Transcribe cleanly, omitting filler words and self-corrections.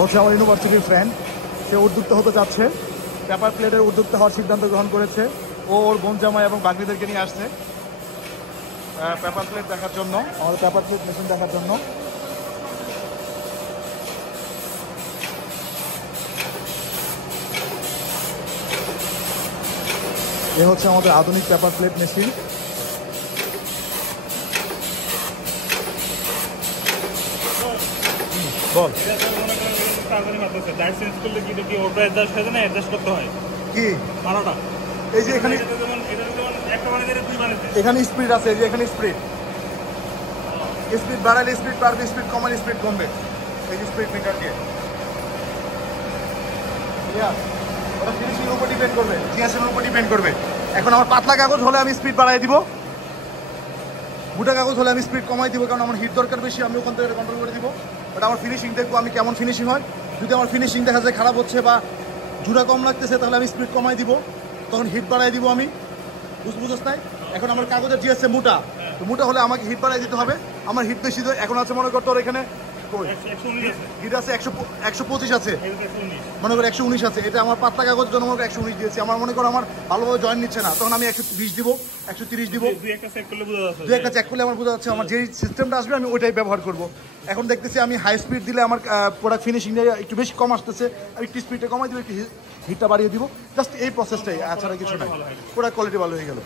হচ্ছে আমার ইউনিভার্সিটির ফ্রেন্ড, সে উদ্যোক্তা হতে যাচ্ছে, পেপার প্লেটের উদ্যোক্তা হওয়ার সিদ্ধান্ত গ্রহণ করেছে। ও ওর বোন জামাই এবং বাকিদেরকে নিয়ে আসছে পেপার প্লেট দেখার জন্য, আমাদের পেপার প্লেট মেশিন দেখার জন্য। এ হচ্ছে আমাদের আধুনিক পেপার প্লেট মেশিন। বল কি এই যে এখানে স্পিড আছে, যে এখানে স্পিড বাড়ালে স্পিড বাড়বে, স্পিড কমালে স্পিড কমবে। এই যে স্পিড মিটার দিয়ে ওটা ফিনিশিংয়ের উপর ডিপেন্ড করবে, জিএসএম এর উপর ডিপেন্ড করবে। এখন আমার পাতলা কাগজ হলে আমি স্পিড বাড়াই দিব, মোটা কাগজ হলে আমি স্পিড কমাই দিব, কারণ আমার হিট দরকার বেশি, আমি ওখান থেকে কন্ট্রোল করে দিব। বাট আমার ফিনিশিং দেখবো আমি কেমন ফিনিশিং হয়। যদি আমার ফিনিশিং দেখা যায় খারাপ হচ্ছে বা জুড়া কম লাগতেছে, তাহলে আমি স্পিড কমাই দিব, তখন হিট বাড়াই দিব আমি। বুঝোস নাই? এখন আমার কাগজের জিএসএম মোটা, তো মোটা হলে আমাকে হিট বাড়াই দিতে হবে। আমার হিট বেশি এখন আছে, মনে করতো এখানে হিট আছে 125 আছে, মনে করো 119 আছে। এটা আমার পাতলা কাগজের জন্য মনে করো 119 দিয়েছি। আমার মনে করো আমার ভালোভাবে জয়েন নিচ্ছে না, তখন আমি 120 দিব, 130 দিব। দুই একটা চেক করলে আমার বোঝা যাচ্ছে আমার যে সিস্টেমটা আসবে আমি ওইটাই ব্যবহার করব। এখন দেখতেছি আমি হাই স্পিড দিলে আমার প্রোডাক্ট ফিনিশিংটা একটু বেশি কম আসতেছে, আর একটু স্পিডটা কমাই দিব, একটু হিটটা বাড়িয়ে দিব। জাস্ট এই প্রসেসটাই, এছাড়া কিছু নাই। প্রোডাক্ট কোয়ালিটি ভালো হয়ে গেল।